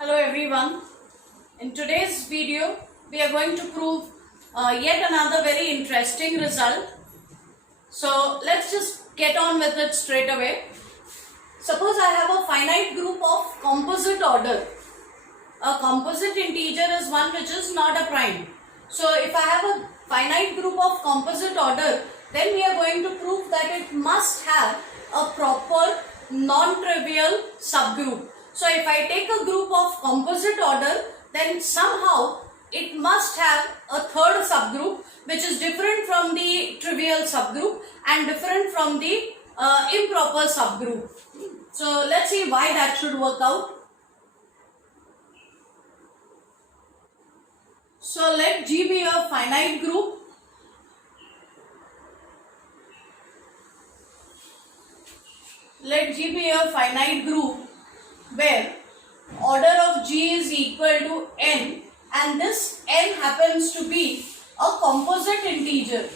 Hello everyone. In today's video, we are going to prove yet another very interesting result. So let's just get on with it straight away. Suppose I have a finite group of composite order. A composite integer is one which is not a prime. So if I have a finite group of composite order, then we are going to prove that it must have a proper non-trivial subgroup. So if I take a group of composite order, then somehow it must have a third subgroup which is different from the trivial subgroup and different from the improper subgroup. So let's see why that should work out. So let G be a finite group. Let G be a finite group where order of G is equal to n and this n happens to be a composite integer.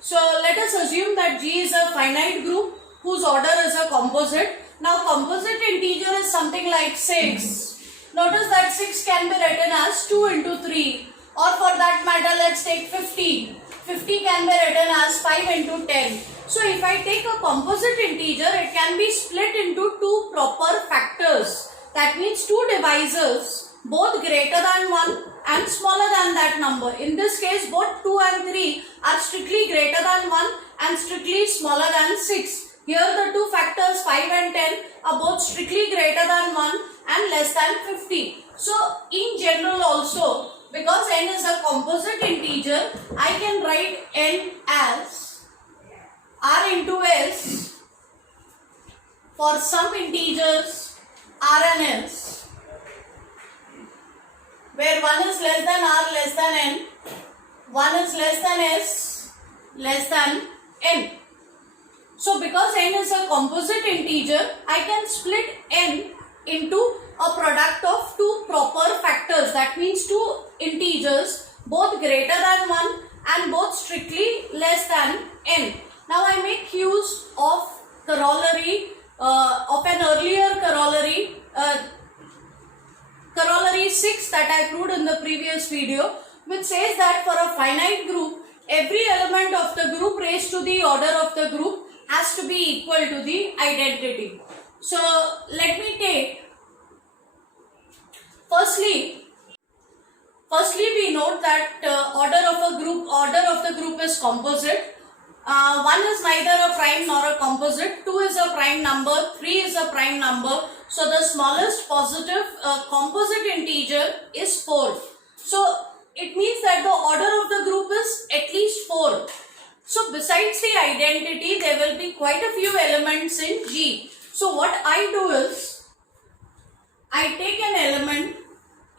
So let us assume that G is a finite group whose order is a composite. Now composite integer is something like 6. Notice that 6 can be written as 2 into 3, or for that matter let's take 50. 50 can be written as 5 into 10. So if I take a composite integer, it can be split into two proper factors. That means two divisors, both greater than 1 and smaller than that number. In this case, both 2 and 3 are strictly greater than 1 and strictly smaller than 6. Here the two factors 5 and 10 are both strictly greater than 1 and less than 50. So in general also, because n is a composite integer, I can write n as r into s for some integers r and s, where 1 is less than r less than n, 1 is less than s less than n. So because n is a composite integer, I can split n into a product of two proper factors. That means two integers both greater than 1 and both strictly less than n. Now I make use of corollary of an earlier corollary, corollary 6 that I proved in the previous video, which says that for a finite group, every element of the group raised to the order of the group has to be equal to the identity. So let me take, firstly we note that order of the group is composite. 1 is neither a prime nor a composite, 2 is a prime number, 3 is a prime number. So the smallest positive composite integer is 4. So it means that the order of the group is at least 4. So besides the identity, there will be quite a few elements in G. So what I do is, I take an element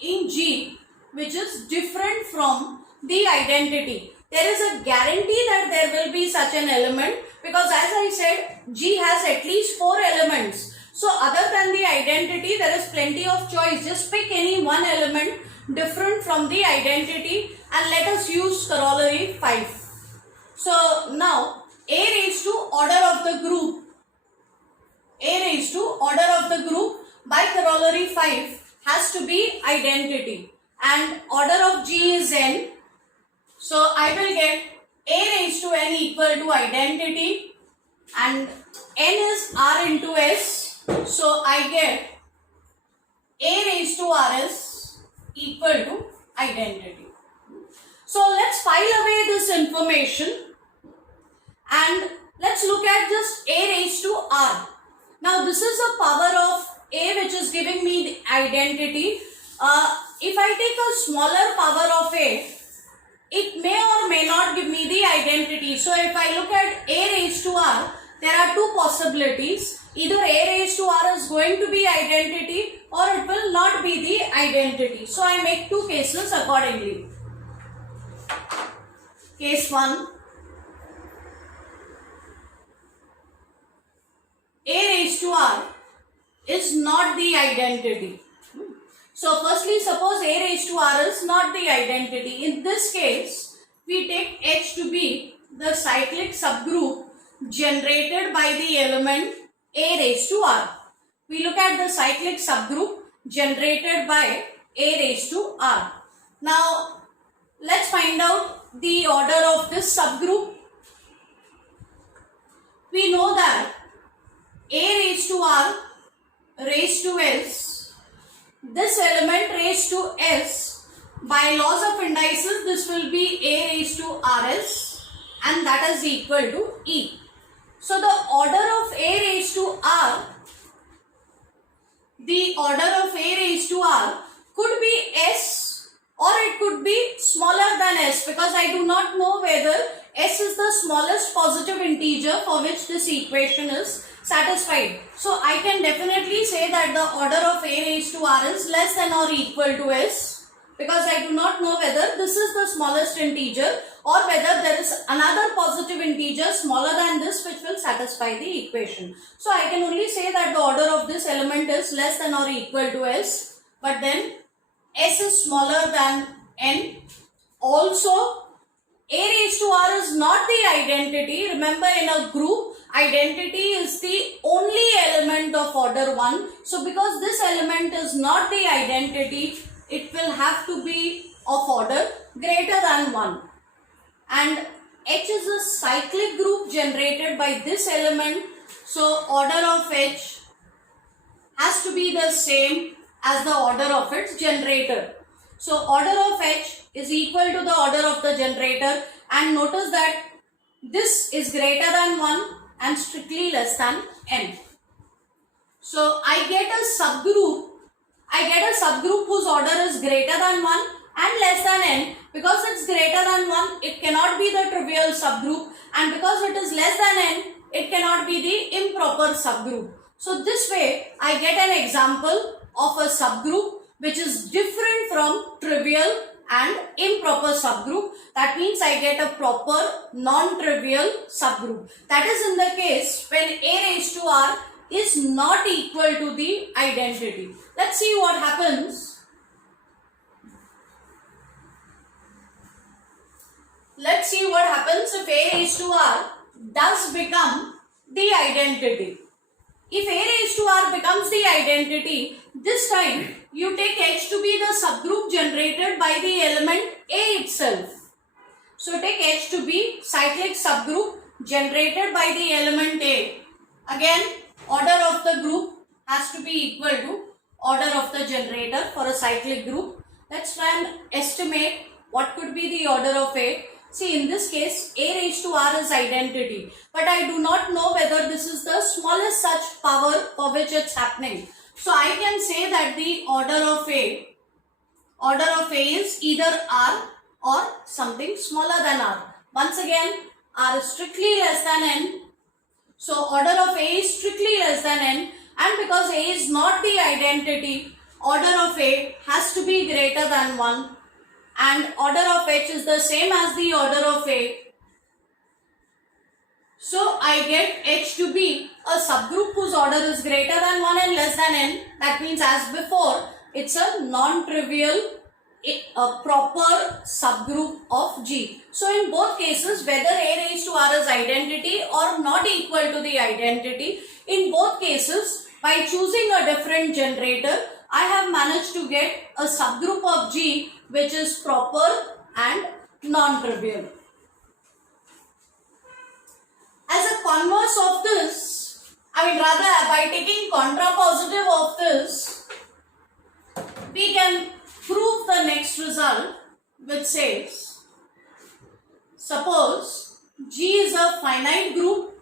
in G which is different from the identity. There is a guarantee that there will be such an element, because as I said, G has at least 4 elements. So other than the identity, there is plenty of choice. Just pick any one element different from the identity and let us use corollary 5. So now A raised to order of the group, by corollary 5 has to be identity, and order of G is n. So I will get A raised to n equal to identity and n is r into s. So I get A raised to rs equal to identity. So let's file away this information and let's look at just A raised to r. Now this is a power of A which is giving me the identity. If I take a smaller power of A, it may or may not give me the identity. So if I look at A raised to r, there are two possibilities. Either A raised to r is going to be identity or it will not be the identity. So I make two cases accordingly. Case 1. A raised to r is not the identity. So firstly, suppose A raised to r is not the identity. In this case, we take H to be the cyclic subgroup generated by the element A raised to r. we look at the cyclic subgroup generated by A raised to R. Now, let's find out the order of this subgroup. We know that A raised to R raised to S, this element raised to S, by laws of indices this will be A raised to Rs, and that is equal to E. So the order of A raised to R, could be S or it could be smaller than S, because I do not know whether S is the smallest positive integer for which this equation is satisfied. So I can definitely say that the order of A raised to R is less than or equal to S, because I do not know whether this is the smallest integer or whether there is another positive integer smaller than this which will satisfy the equation. So I can only say that the order of this element is less than or equal to S, but then S is smaller than N. Also, A raised to R is not the identity. Remember, in a group, identity is the only element of order 1. So because this element is not the identity, it will have to be of order greater than 1. And H is a cyclic group generated by this element. So order of H has to be the same as the order of its generator. So order of H is equal to the order of the generator, and notice that this is greater than 1 and strictly less than N. So I get a subgroup whose order is greater than 1 and less than N. Because it's greater than 1, it cannot be the trivial subgroup, and because it is less than N, it cannot be the improper subgroup. So this way I get an example of a subgroup which is different from trivial and improper subgroup. That means I get a proper non-trivial subgroup. That is in the case when A raised to R is not equal to the identity. Let's see what happens. Let's see what happens if A raised to R does become the identity. If A raised to R becomes the identity, this time you take H to be the subgroup generated by the element A itself. So take H to be cyclic subgroup generated by the element A. Again, order of the group has to be equal to order of the generator for a cyclic group. Let's try and estimate what could be the order of A. See, in this case, A raised to R is identity, but I do not know whether this is the smallest such power for which it's happening. So I can say that the order of A is either R or something smaller than R. Once again, R is strictly less than N. So order of A is strictly less than N, and because A is not the identity, order of A has to be greater than 1. And order of H is the same as the order of A. So I get H to be a subgroup whose order is greater than 1 and less than N. That means, as before, it's a non-trivial, a proper subgroup of G. So in both cases, whether A raised to R is identity or not equal to the identity, in both cases, by choosing a different generator, I have managed to get a subgroup of G which is proper and non-trivial. As a converse of this, by taking contrapositive of this, we can prove the next result, which says, suppose G is a finite group.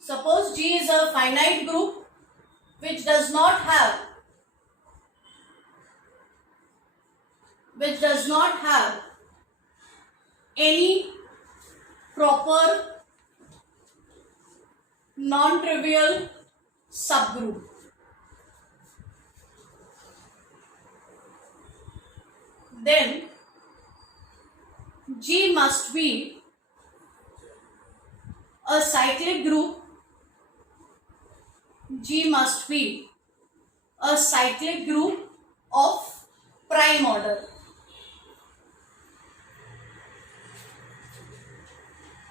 Suppose G is a finite group which does not have any proper non-trivial subgroup. Then G must be a cyclic group. G must be a cyclic group of prime order.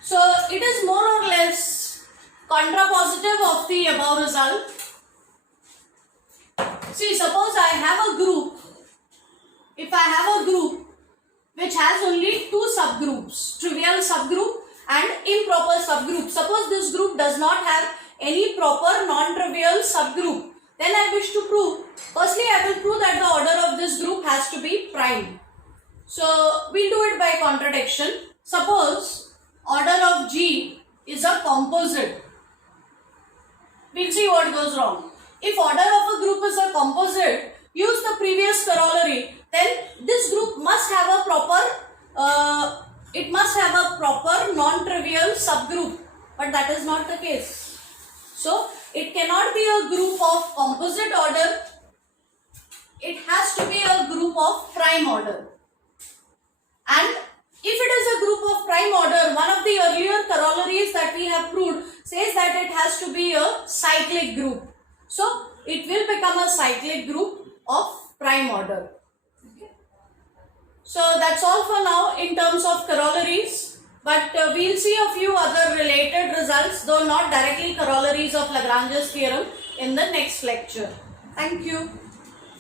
So it is more or less Contrapositive of the above result. See, suppose I have a group. If I have a group which has only two subgroups, trivial subgroup and improper subgroup. Suppose this group does not have any proper non-trivial subgroup. Then I wish to prove. Firstly, I will prove that the order of this group has to be prime. So, we'll do it by contradiction. Suppose order of G is a composite. We'll see what goes wrong. If order of a group is a composite, use the previous corollary. Then this group must have a proper, non-trivial subgroup. But that is not the case. So, it cannot be a group of composite order. It has to be a group of prime order. And if it is a group of prime order, one of the earlier corollaries that we have proved says that it has to be a cyclic group. So, it will become a cyclic group of prime order. Okay. So, that's all for now in terms of corollaries. But we'll see a few other related results, though not directly corollaries of Lagrange's theorem, in the next lecture. Thank you.